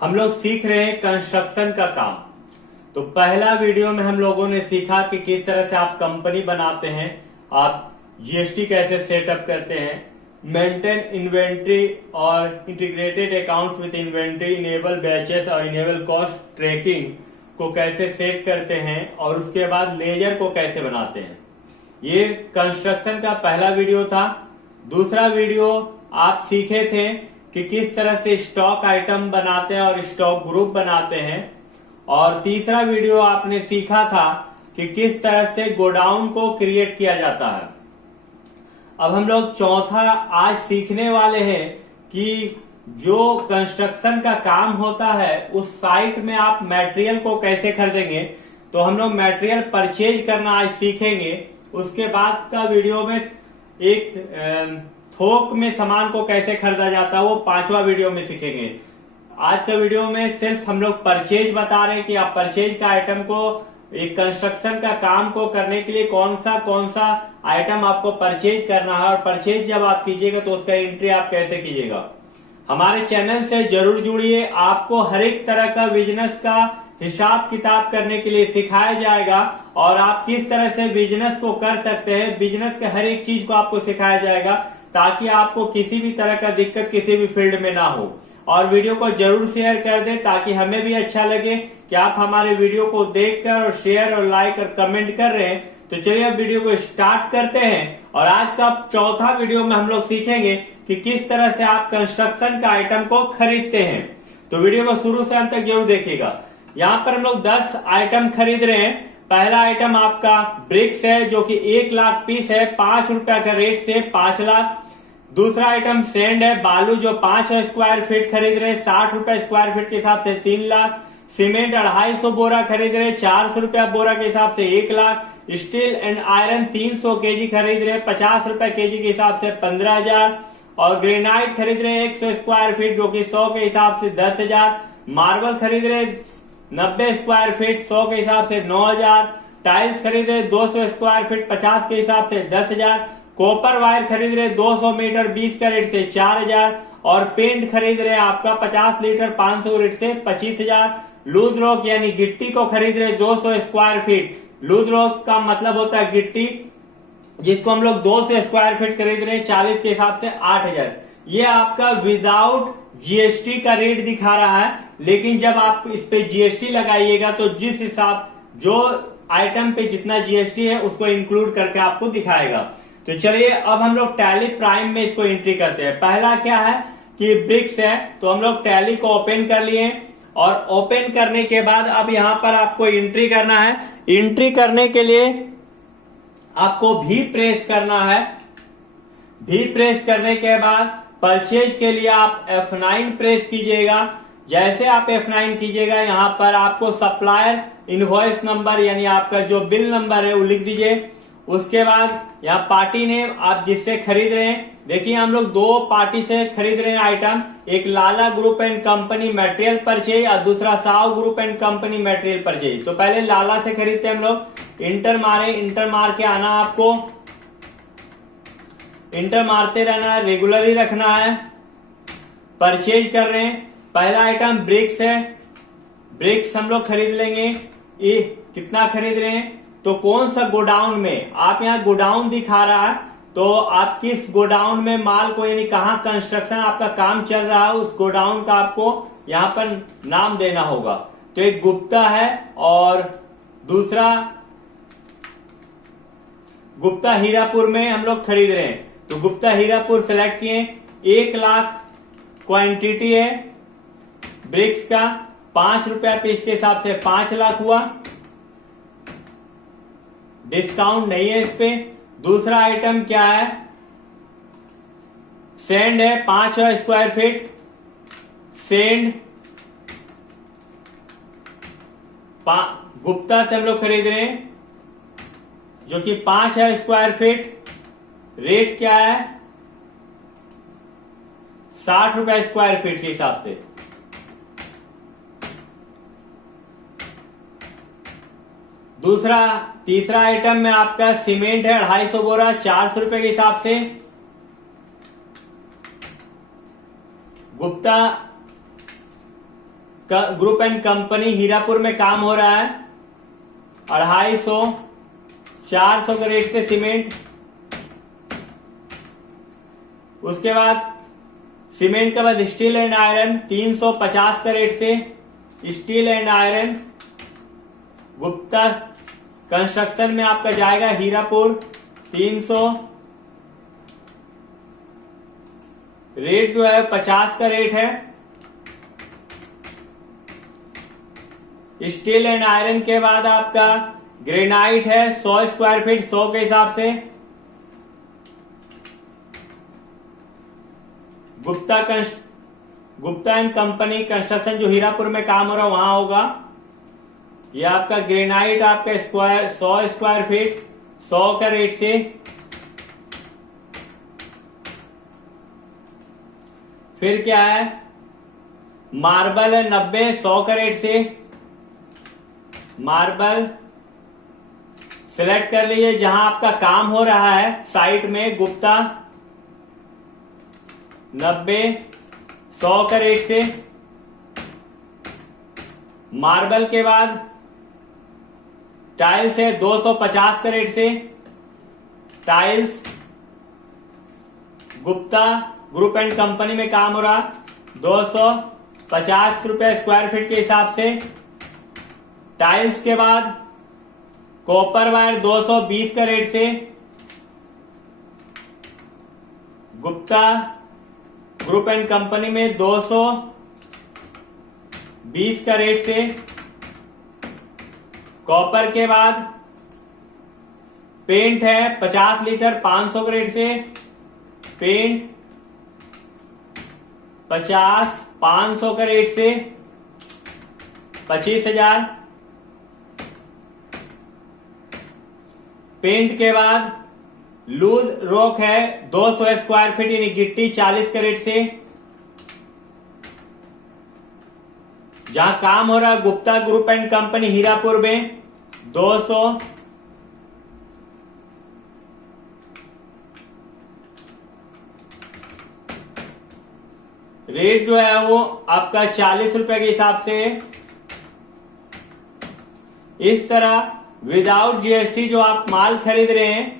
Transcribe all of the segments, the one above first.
हम लोग सीख रहे हैं कंस्ट्रक्शन का काम। तो पहला वीडियो में हम लोगों ने सीखा कि किस तरह से आप कंपनी बनाते हैं, आप जीएसटी कैसे सेटअप करते हैं, मेंटेन इन्वेंट्री और integrated accounts with inventory, enable batches और इनेबल कॉस्ट ट्रैकिंग को कैसे सेट करते हैं, और उसके बाद लेजर को कैसे बनाते हैं। ये कंस्ट्रक्शन का पहला वीडियो था। दूसरा वीडियो आप सीखे थे कि किस तरह से स्टॉक आइटम बनाते हैं और स्टॉक ग्रुप बनाते हैं, और तीसरा वीडियो आपने सीखा था कि किस तरह से गोडाउन को क्रिएट किया जाता है। अब हम लोग चौथा आज सीखने वाले हैं कि जो कंस्ट्रक्शन का काम होता है उस साइट में आप मटेरियल को कैसे खरीदेंगे। तो हम लोग मटेरियल परचेज करना आज सीखेंगे। उसके बाद का वीडियो में एक थोक में सामान को कैसे खरीदा जाता है वो पांचवा वीडियो में सीखेंगे। आज का वीडियो में सिर्फ हम लोग परचेज बता रहे हैं कि आप परचेज का आइटम को, एक कंस्ट्रक्शन का काम को करने के लिए कौन सा आइटम आपको परचेज करना है, और परचेज जब आप कीजिएगा तो उसका एंट्री आप कैसे कीजिएगा। हमारे चैनल से जरूर जुड़िए। आपको हर एक तरह का बिजनेस का हिसाब किताब करने के लिए सिखाया जाएगा, और आप किस तरह से बिजनेस को कर सकते हैं, बिजनेस के हर एक चीज को आपको सिखाया जाएगा, ताकि आपको किसी भी तरह का दिक्कत किसी भी फील्ड में ना हो। और वीडियो को जरूर शेयर कर दें ताकि हमें भी अच्छा लगे कि आप हमारे वीडियो को देखकर और शेयर और लाइक और कमेंट कर रहे हैं। तो चलिए अब वीडियो को स्टार्ट करते हैं। और आज का चौथा वीडियो में हम लोग सीखेंगे कि किस तरह से आप कंस्ट्रक्शन का आइटम को खरीदते हैं। तो वीडियो को शुरू से अंत तक जरूर देखिएगा। यहाँ पर हम लोग 10 आइटम खरीद रहे हैं। पहला आइटम आपका ब्रिक्स है जो कि 1 लाख पीस है, 5 रुपया का रेट से 5 लाख। दूसरा आइटम सैंड है, बालू जो 5 स्क्वायर फीट खरीद रहे हैं, 60 रुपए स्क्वायर फीट के हिसाब से 3 लाख। सीमेंट 250 बोरा खरीद रहे हैं, 400 रुपया बोरा के हिसाब से 1 lakh. Steel and iron 300 KG खरीद रहे हैं, 50 रुपए केजी के हिसाब से 15,000। और ग्रेनाइट खरीद रहे हैं 100 स्क्वायर फीट जो कि 100 के हिसाब से 10,000। मार्बल खरीद रहे 90 स्क्वायर फीट 100 के हिसाब से 9,000। टाइल्स खरीद रहे 200 स्क्वायर फीट 50 के हिसाब से 10,000। कॉपर वायर खरीद रहे 200 मीटर 20 का रेट से 4,000। और पेंट खरीद रहे आपका 50 लीटर 500 रेट से 25,000। लूज रॉक यानी गिट्टी को खरीद रहे 200 स्क्वायर फीट। लूज रॉक का मतलब होता है गिट्टी, जिसको हम लोग 200 स्क्वायर फीट खरीद रहे हैं 40 के हिसाब से 8,000। ये आपका विदाउट जीएसटी का रेट दिखा रहा है, लेकिन जब आप इस पे जीएसटी लगाइएगा तो जिस हिसाब जो आइटम पे जितना जीएसटी है उसको इंक्लूड करके आपको दिखाएगा। तो चलिए अब हम लोग टैली प्राइम में इसको एंट्री करते हैं। पहला क्या है कि ब्रिक्स है, तो हम लोग टैली को ओपन कर लिए, और ओपन करने के बाद अब यहां पर आपको एंट्री करना है। एंट्री करने के लिए आपको भी प्रेस करना है। भी प्रेस करने के बाद परचेज के लिए आप F9 प्रेस कीजिएगा। जैसे आप F9 कीजिएगा यहाँ पर आपको सप्लायर इनवॉइस नंबर यानी आपका जो बिल नंबर है वो लिख दीजिए। उसके बाद यहाँ पार्टी नेम आप जिससे खरीद रहे हैं, देखिए हम लोग 2 पार्टी से खरीद रहे हैं आइटम, एक Lala group and company material purchase और दूसरा Sao group and company material purchase. तो पहले लाला से खरीदते हैं हम लोग। इंटर मारे, इंटर मार के आना, आपको इंटर मारते रहना है, रेगुलर ही रखना है। परचेज कर रहे हैं। पहला आइटम ब्रिक्स है, ब्रिक्स हम लोग खरीद लेंगे। ये कितना खरीद रहे हैं, तो कौन सा गोडाउन में, आप यहाँ गोडाउन दिखा रहा है, तो आप किस गोडाउन में माल को, यानी कहाँ कंस्ट्रक्शन आपका काम चल रहा है उस गोडाउन का आपको यहाँ पर नाम देना होगा। तो एक गुप्ता है और दूसरा गुप्ता हीरापुर में हम लोग खरीद रहे हैं। तो गुप्ता हीरापुर सेलेक्ट किए। 1 लाख क्वांटिटी है ब्रिक्स का, 5 रुपया पीस के हिसाब से 5 लाख हुआ। डिस्काउंट नहीं है इस पे। दूसरा आइटम क्या है, सैंड है 5 स्क्वायर फीट। सैंड गुप्ता से हम लोग खरीद रहे हैं जो कि 5 है स्क्वायर फीट। रेट क्या है, 60 रुपए स्क्वायर फीट के हिसाब से। तीसरा आइटम में आपका सीमेंट है 250 बोरा 400 रुपए के हिसाब से। Gupta group and company Hirapur में काम हो रहा है। 250 400 के रेट से सीमेंट। उसके बाद सीमेंट के बाद स्टील एंड आयरन 350 का रेट से steel and iron. Gupta construction में आपका जाएगा हीरापुर 300। रेट जो है 50 का रेट है। स्टील एंड आयरन के बाद आपका ग्रेनाइट है 100 स्क्वायर फीट 100 के हिसाब से। गुप्ता एंड कंपनी कंस्ट्रक्शन जो हीरापुर में काम हो रहा है वहां होगा। ये आपका ग्रेनाइट आपका 100 स्क्वायर फीट 100 का रेट से। फिर क्या है, मार्बल है 90 100 का रेट से। मार्बल सिलेक्ट कर लीजिए जहां आपका काम हो रहा है साइट में। गुप्ता 90 100 का रेट से। मार्बल के बाद टाइल्स है 250 का रेट से। Tiles Gupta group and company में काम हो रहा 250 रुपए स्क्वायर फीट के हिसाब से। टाइल्स के बाद कॉपर वायर 220 का रेट से। गुप्ता ग्रुप एंड कंपनी में 220 का रेट से। कॉपर के बाद पेंट है 50 लीटर 500 का रेट से। पेंट 50 500 का रेट से 25,000। पेंट के बाद लूज रॉक है 200 स्क्वायर फीट यानी गिट्टी 40 का रेट से। जहां काम हो रहा है Gupta group and company Hirapur में 200। रेट जो है वो आपका 40 रुपए के हिसाब से। इस तरह विदाउट जीएसटी जो आप माल खरीद रहे हैं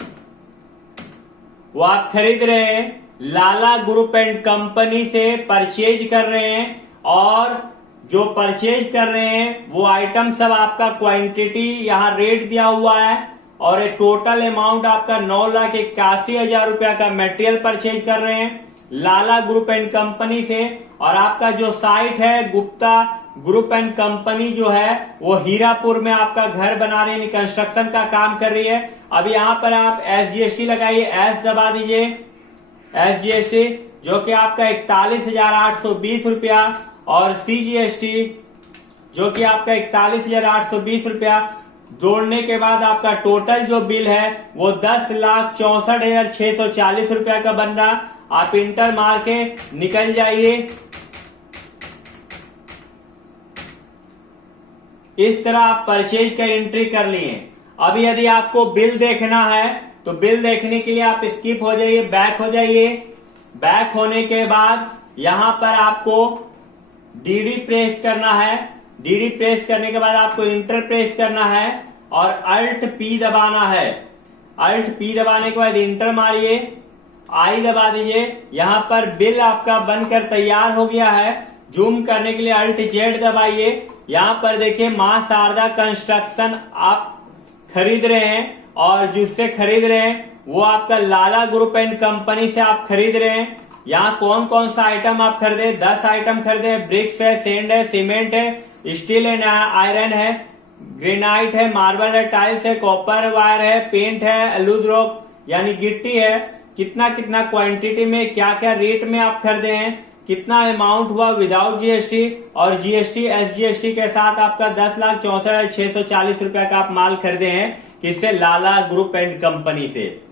वो आप खरीद रहे हैं लाला ग्रुप एंड कंपनी से परचेज कर रहे हैं। और जो परचेज कर रहे हैं वो आइटम सब आपका क्वांटिटी यहां रेट दिया हुआ है। और टोटल अमाउंट आपका 9,81,000 रुपया का मटेरियल परचेज कर रहे हैं लाला ग्रुप एंड कंपनी से। और आपका जो साइट है गुप्ता ग्रुप एंड कंपनी जो है वो हीरापुर में आपका घर बना रही है, कंस्ट्रक्शन का काम कर रही है। अब यहां पर आप SGST लगाइए, एस दबा दीजिए। SGST जो कि आपका 41,820 रुपया और CGST जो कि आपका 41,820 रुपया जोड़ने के बाद आपका टोटल जो बिल है वो 10,64,640 रुपया का बन रहा। आप इंटर मार के निकल जाइए। इस तरह आप परचेज का एंट्री कर लिए। अब यदि आपको बिल देखना है तो बिल देखने के लिए आप स्किप हो जाइए, बैक हो जाइए। बैक होने के बाद यहां पर आपको DD प्रेस करना है। DD प्रेस करने के बाद आपको इंटर प्रेस करना है और Alt P दबाना है। Alt P दबाने के बाद इंटर मारिए, I दबा दीजिए। यहां पर बिल आपका बनकर तैयार हो गया है। जूम करने के लिए Alt Z दबाइए। यहां पर देखिए मां शारदा कंस्ट्रक्शन आप खरीद रहे हैं और जिससे खरीद रहे हैं वो आपका लाला ग्रुप एंड कंपनी से आप खरीद रहे हैं। यहाँ कौन कौन सा आइटम आप खरीदे, 10 आइटम खरीदे। ब्रिक्स है, सेंड है, सीमेंट है, स्टील एंड आयरन है, ग्रेनाइट है, मार्बल है, टाइल्स है, कॉपर वायर है, पेंट है, लूज रॉक यानी गिट्टी है। कितना कितना क्वांटिटी में क्या क्या रेट में आप खरीदे हैं, कितना अमाउंट हुआ विदाउट जीएसटी और जीएसटी SGST के साथ आपका 10,64,640 रुपया का आप माल खरीदे हैं किससे, लाला ग्रुप एंड कंपनी से।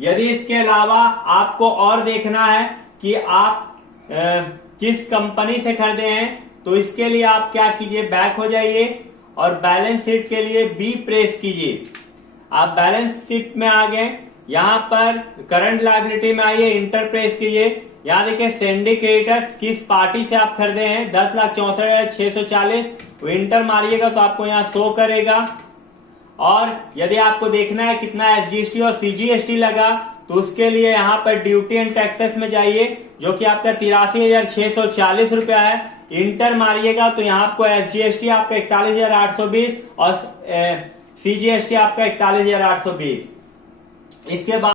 यदि इसके अलावा आपको और देखना है कि आप किस कंपनी से खरीदे हैं तो इसके लिए आप क्या कीजिए, बैक हो जाइए और बैलेंस शीट के लिए B प्रेस कीजिए। आप बैलेंस शीट में आ गए, यहां पर करंट लायबिलिटी में आइए, इंटर प्रेस कीजिए। यहाँ देखिए सेंडी क्रेडिटर्स किस पार्टी से आप खरीदे हैं 10,64,640 इंटर मारिएगा तो आपको यहाँ शो करेगा। और यदि आपको देखना है कितना एसजीएसटी और सीजीएसटी लगा तो उसके लिए यहाँ पर ड्यूटी एंड टैक्सेस में जाइए जो कि आपका 83,640 रुपया है। इंटर मारिएगा तो यहाँ आपको एसजीएसटी आपका 41,820 और सीजीएसटी आपका 41,820। इसके बाद